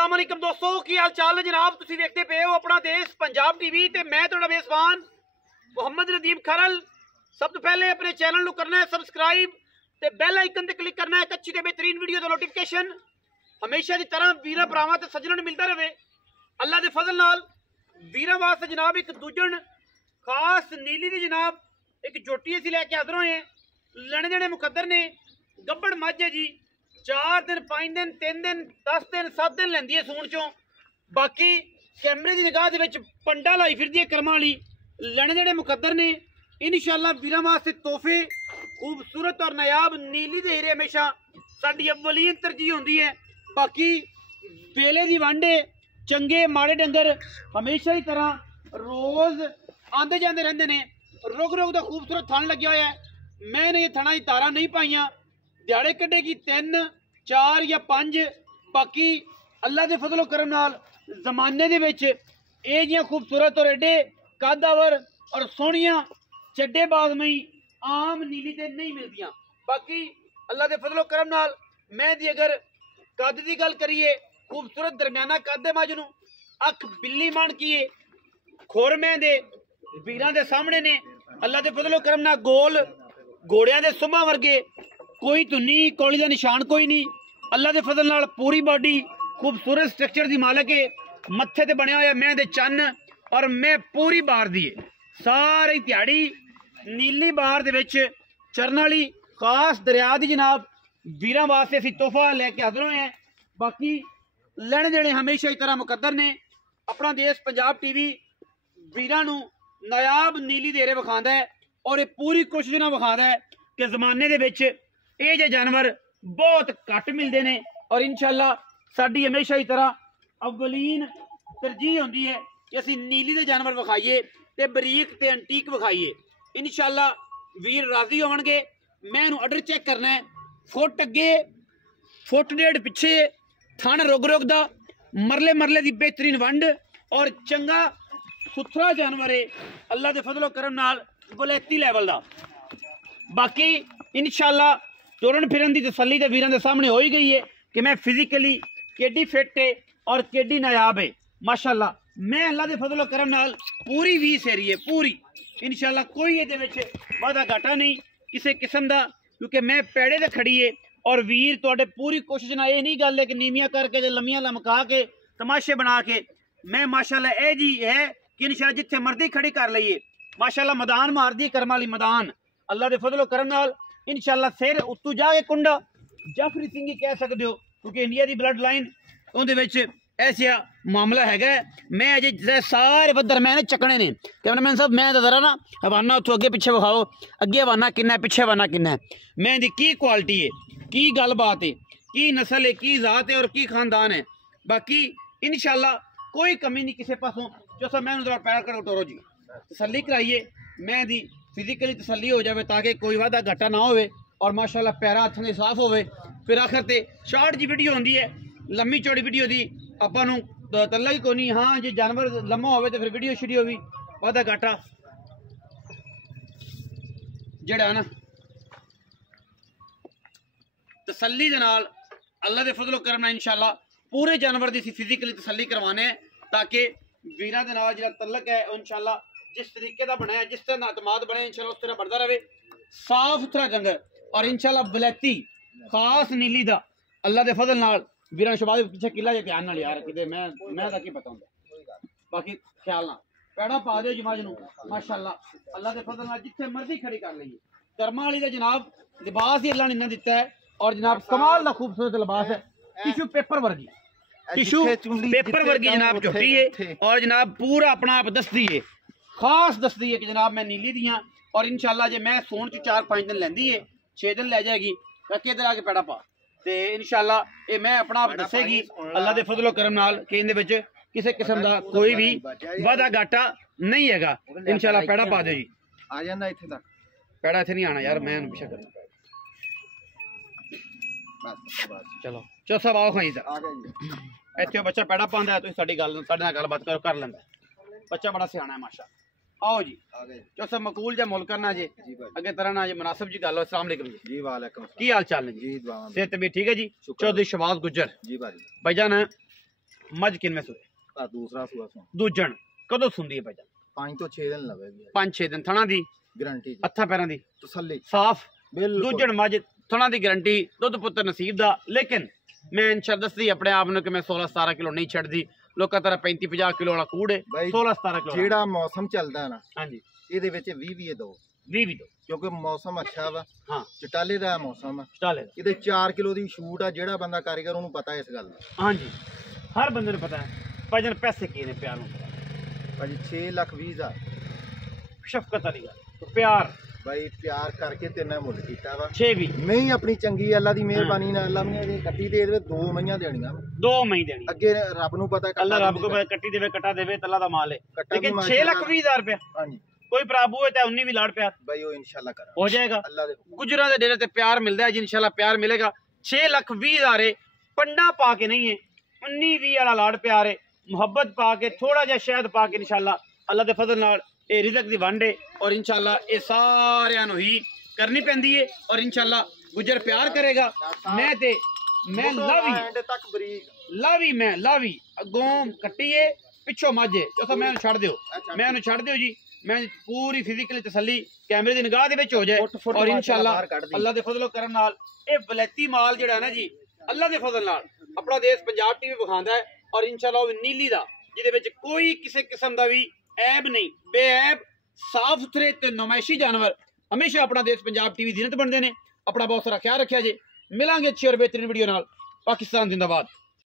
अस्सलाम वालेकुम दोस्तों, की हाल चाल है जनाब। तुसी देखते पे हो अपना देश पंजाब टीवी ते मैं तुहाडा मेज़बान मोहम्मद नदीम खरल। सब तो पहले अपने चैनल को करना है सबसक्राइब ते बेल आइकन ते क्लिक करना है एक अच्छी ते बेहतरीन वीडियो दा नोटिफिकेशन हमेशा की तरह वीरा भरावां ते सज्जनां नूं मिलता रहे। अल्लाह दे फजल नाल वीरां वास्ते जनाब एक दूजन खास नीली दी जनाब एक जोटी असीं लैके हाज़र होए हैं। लैने देने मुकद्दर ने गब्बड़ मझ है जी। 4 दिन 5 दिन 3 दिन 10 दिन 7 दिन लैंदी है सूण चों। बाकी कैमरे की निगाह दे विच पंडा लाई फिरदी है कर्मां वाली। लैने देने मुकद्दर ने इंशाअल्लाह वीरां वास्ते तोहफे खूबसूरत और नायाब नीली दे हीरे हमेशा साडी अव्वलीन तरजीह होंदी है। बाकी बेले दी वांडे चंगे माड़े डंगर हमेशा की तरह रोज़ आंदे जांदे रहिंदे ने। रुग रुग दा खूबसूरत थन लग्या होया है। मैंने ये थना दी तारां नहीं पाईयां, दिहाड़े कड्ढेगी 3 4 या 5। बाकी अल्लाह के फजलो करम नाल जमाने दे विच एह जिहियां खूबसूरत और एडे कदावर और सोहणियां चड्डे बाजमई आम नीली ते नहीं मिलदियां। बाकी अल्लाह के फजलो करम नाल मैं दी अगर कद की गल करिए खूबसूरत दरम्याना कद दे मज नूं अख बिल्ली मान कीए खोर मैं दे वीरां दे सामने ने। अल्लाह के फजलो करम नाल गोल घोड़ियां दे सुम्हां वर्गे कोई धुनी कौली का निशान कोई नहीं। अल्लाह के फजल नाल पूरी बॉडी खूबसूरत स्ट्रक्चर की मालक है। मत्थे ते बनया होया मैं दे चन्न और मैं पूरी बार दी सारी दिहाड़ी नीली बार दे विच चरन वाली खास दरिया दी जनाब वीरां वास्ते असीं तोहफा लैके हाज़र होए हैं। बाकी लैने देने हमेशा की तरह मुकद्दर ने। अपना देश पंजाब टीवी वीरां नूं नायाब नीली देरे विखांदा है और ये पूरी कोशिश नाल विखांदा है कि जमाने दे विच ਇਹ जे जानवर बहुत घट मिलते हैं और इंशाअल्लाह साडी हमेशा की तरह अव्वलीन तरजीह होंदी है कि असीं नीली दे जानवर विखाइए ते बरीक ते एंटीक विखाइए। इंशाअल्लाह वीर राजी होवणगे। मैं इहनूं आर्डर चेक करना है फुट अगे फुट डेढ़ पिछे थन रुग रुग दा मरले मरले की बेहतरीन वंड और चंगा सुथरा जानवर है अल्लाह के फजलो करम नाल वलैती लैवल दा। बाकी इंशाअल्लाह तुरन फिरन की तसली तो वीरां दे सामने हो ही गई है कि मैं फिजिकली केडी फिट है और केडी नायाब है माशाअल्लाह। मैं अल्लाह के फजलो करम नाल पूरी 20 सेरी है पूरी इंशाअल्लाह। कोई ये वादा घाटा नहीं किसी किस्म का क्योंकि मैं पैड़े ते खड़ी है और वीर तुहाडे पूरी कोशिश ना ये नहीं गल है कि नीवियां करके लम्मियां लमका के तमाशे बना के। मैं माशाअल्लाह ये जी है कि इंशाअल्लाह जिथे मर्जी खड़ी कर लईए माशाअल्लाह मैदान मार दी कर्म वाली मैदान अल्लाह के फजलो करम नाल इंशाअल्लाह सिर उत्तू जाके कुंडा जाफरी सिंह ही कह सकते हो क्योंकि इंडिया की ब्लड लाइन उहदे विच ऐसा मामला है। मैं अजे सारे बदर मैंने चकने ने कैमरामैन साहब मैं तो जरा ना हवाना उतो अगे पिछे विखाओ अगे हवाना किन्ना है पिछे हवाना किन्ना है। मैं दी की क्वालिटी है की गल बात है की नस्ल है की जात है और की खानदान है। बाकी इंशाअल्लाह कोई कमी नहीं किसी पासों। जो सब मैं पैर कर टोरो जी तसली कराइए मैं दी फिजिकली तसली हो जाए ताकि कोई वादा घाटा ना हो और माशाअल्लाह पैरा हथों के साफ होवे। फिर आखिर ते शॉर्ट जी वीडियो होंदी है लम्मी चौड़ी वीडियो दी आपां नूं तल्ला ही कोई नहीं। हाँ जे जानवर लम्मा होवे तो फिर वीडियो शीडियो भी वादा घाटा जिहड़ा ना तसली दे नाल अल्लाह दे फजलो करम नाल इंशाअल्लाह पूरे जानवर की फिजिकली तसली करवाने ताकि वीरां दे नाल जिहड़ा तल्लक है इंशाअल्लाह जिस तरीके का बनाया जिस तरह अतमाद बने इंशाअल्लाह उस तरह बढ़ता रहे। साफ सुथरा जंगल और इंशाअल्लाह वलैती खास नीली दा अल्लाह के फजल नाल वीरां शबाज पीछे किला जे ध्यान नाल यार कि मैं दा की पता हुंदा। बाकी ख्याल ना पैड़ा पा दिओ जी मज नूं माशाअल्लाह अल्लाह के फजल नाल जिथे मर्जी खड़ी कर लईए। कर्मा वाली दा जनाब लिबास ही अल्लाह ने इन्ना दिता है और जनाब कमाल दा खूबसूरत लिबास है। टिशू पेपर वर्गी टिशू पेपर वर्गी जनाब झोटी है और जनाब पूरा अपना आप दसदी है खास दसदी है कि जनाब मैं नीली दी हाँ और इंशाअल्लाह जे मैं सोन च 4-5 दिन लैंदी है 6 दिन लै जाएगी ताकि इधर आके पैड़ा पा ते इंशाअल्लाह ये मैं अपना आप दसेगी अल्लाह के फजलो करम नाल कि इहदे विच किसी किस्म का कोई भी वादा घाटा नहीं हैगा। इंशाअल्लाह पैड़ा पा दो जी आ जांदा इत्थे तक पैड़ा इत्थे नहीं आना यार मैं पिछे कर चलो चो सब आओ खाई इत्थे बच्चा पैड़ा पांदा है तुसीं साडी गल साडे नाल गलबात करो कर लैंदा बच्चा बड़ा सियाना है माशा। आओ जी जो सब मकूल जा मुल करना जी अगे तरह ना जी मुनासिब जी गल। अस्सलाम वालेकुम जी। वालेकुम की हाल चाल है जी सेहत भी ठीक है जी। चौधरी शहबाज गुज्जर जी भाईजान ਮੱਝ ਕਿੰਨੇ ਸੂਏ? ਆ ਦੂਸਰਾ ਸੂਆ ਸੋ ਦੂਜਣ ਕਦੋਂ ਸੁੰਦੀ ਹੈ ਭਾਈਜਾਨ? 5 ਤੋਂ 6 ਦਿਨ ਲਵੇਗੀ 5-6 ਦਿਨ। ਥਣਾ ਦੀ ਗਰੰਟੀ ਜੀ, ਹੱਥਾਂ ਪੈਰਾਂ ਦੀ ਤਸੱਲੀ ਸਾਫ਼। ਬਿਲਕੁਲ ਦੂਜਣ ਮੱਝ ਥਣਾ ਦੀ ਗਰੰਟੀ, ਦੁੱਧ ਪੁੱਤਰ ਨਸੀਬ ਦਾ। ਲੇਕਿਨ ਮੈਂ ਇੰਸ਼ਾ ਦੱਸਦੀ ਆਪਣੇ ਆਪ ਨੂੰ ਕਿ ਮੈਂ 16-17 ਕਿਲੋ ਨਹੀਂ ਛੱਡਦੀ। ਲੋਕਾਂ ਤਰ੍ਹਾਂ 35-50 ਕਿਲੋ ਵਾਲਾ ਕੂੜ ਹੈ, ਬਾਈ 16-17 ਕਿਲੋ। ਜਿਹੜਾ ਮੌਸਮ ਚੱਲਦਾ ਨਾ ਹਾਂਜੀ ਇਹਦੇ ਵਿੱਚ 20 ਦੋ 20 ਵੀ ਦੋ। ਕਿਉਂਕਿ ਮੌਸਮ ਅੱਛਾ ਵਾ, ਹਾਂ ਚਟਾਲੇ ਦਾ ਮੌਸਮ ਆ। ਚਲੇ। ਇਹਦੇ 4 ਕਿਲੋ ਦੀ ਛੂਟ ਆ। ਜਿਹੜਾ ਬੰਦਾ ਕਾਰੀਗਰ ਉਹਨੂੰ ਪਤਾ ਇਸ ਗੱਲ ਦਾ। ਹਾਂਜੀ ਹਰ ਬੰਦੇ ਨੂੰ ਪਤਾ ਹੈ ਭਾਈਜਾਨ ਪੈਸੇ ਕੀ ਨੇ, ਪਿਆਰ ਨੂੰ ਭਾਜੀ 6,20,000 ਸ਼ਫਕਤ ਵਾਲੀ ਗੱਲ, ਪਿਆਰ ਬਾਈ ਪਿਆਰ ਕਰਕੇ ਤੇਨੇ ਮੁੱਲ ਕੀਤਾ ਵਾ। 6 ਵੀ ਨਹੀਂ ਆਪਣੀ ਚੰਗੀ ਅੱਲਾ ਦੀ ਮਿਹਰਬਾਨੀ ਨਾਲ ਅੱਲਾ ਨੇ ਇਹ ਕੱਟੀ ਦੇ ਦੇਵੇ 2 ਮਈਆਂ ਦੇਣੀਆਂ। 2 ਮਈ ਦੇਣੀ। ਅੱਗੇ ਰੱਬ ਨੂੰ ਪਤਾ ਅੱਲਾ ਰੱਬ ਕੋ ਕੱਟੀ ਦੇਵੇ ਕੱਟਾ ਦੇਵੇ, ਅੱਲਾ ਦਾ ਮਾਲ ਹੈ। ਕੱਟਾ ਲੇਕਿਨ ਵੀ 6,20,000 ਰੁਪਇਆ ਹਾਂਜੀ ਕੋਈ ਪ੍ਰਾਬੂ ਹੈ ਤਾਂ 19 ਵੀ ਲਾੜ ਪਿਆਰ ਬਾਈ ਉਹ ਇਨਸ਼ਾਅੱਲਾ ਕਰਾਂ ਹੋ ਜਾਏਗਾ। ਅੱਲਾ ਦੇ ਗੁਜਰਾਂ ਦੇ ਡੇਰੇ ਤੇ ਪਿਆਰ ਮਿਲਦਾ ਹੈ ਜੀ, ਇਨਸ਼ਾਅੱਲਾ ਪਿਆਰ ਮਿਲੇਗਾ। 6,20,000 ਹੈ, ਪੰਡਾ ਪਾ ਕੇ ਨਹੀਂ ਹੈ, 19-20 ਵਾਲਾ ਲਾੜ ਪਿਆਰ ਹੈ। ਮੁਹੱਬਤ ਪਾ ਕੇ ਥੋੜਾ ਜਿਹਾ ਸ਼ਹਿਦ ਪਾ ਕੇ ਇਨਸ਼ਾਅੱਲਾ ਅੱਲਾ ਦੇ ਫਜ਼ਲ ਨਾਲ ਇਹ ਰਿਜ਼ਕ ਦੀ ਵੰਡ ਹੈ। ਔਰ ਇਨਸ਼ਾਅੱਲਾ ਇਹ ਸਾਰਿਆਂ ਨੂੰ ਹੀ ਕਰਨੀ ਪੈਂਦੀ ਹੈ। ਔਰ ਇਨਸ਼ਾਅੱਲਾ ਗੁਜਰ ਪਿਆਰ ਕਰੇਗਾ। ਮੈਂ ਐਂਡ ਤੱਕ ਬਰੀਕ ਮੈਂ ਲਾਵੀ ਅੱਗੋਂ ਕੱਟੀਏ ਪਿੱਛੋਂ ਮਾਝੇ ਚੌਥਾ ਮੈਂ ਉਹਨੂੰ ਛੱਡ ਦਿਓ, ਮੈਂ ਉਹਨੂੰ ਛੱਡ ਦਿਓ ਜੀ। ਮੈਂ ਪੂਰੀ ਫਿਜ਼ੀਕਲੀ ਤਸੱਲੀ ਕੈਮਰੇ ਦੀ ਨਿਗਾਹ ਦੇ ਵਿੱਚ ਹੋ ਜਾਏ। ਔਰ ਇਨਸ਼ਾਅੱਲਾ ਅੱਲਾ ਦੇ ਫਜ਼ਲ ਕਰਨ ਨਾਲ ਇਹ ਵਲੈਤੀ ਮਾਲ ਜਿਹੜਾ ਹੈ ਨਾ ਜੀ, ਅੱਲਾ ਦੇ ਫਜ਼ਲ ਨਾਲ ਆਪਣਾ ਦੇਸ਼ ਪੰਜਾਬ ਟੀਵੀ ਵਿਖਾਉਂਦਾ ਹੈ। ਔਰ ਇਨਸ਼ਾਅੱਲਾ ਉਹ ਨੀਲੀ ਦਾ ਜਿਹਦੇ ਵਿੱਚ ਕੋਈ ਕਿਸੇ ਕਿਸਮ ਦਾ ਵੀ ऐब नहीं, बेऐब साफ सुथरे ते नुमाइशी जानवर हमेशा अपना देश पंजाब टीवी जीनत बनते हैं। अपना बहुत सारा ख्याल रखा जे। मिलांगे अच्छी और बेहतरीन वीडियो नाल। पाकिस्तान जिंदाबाद।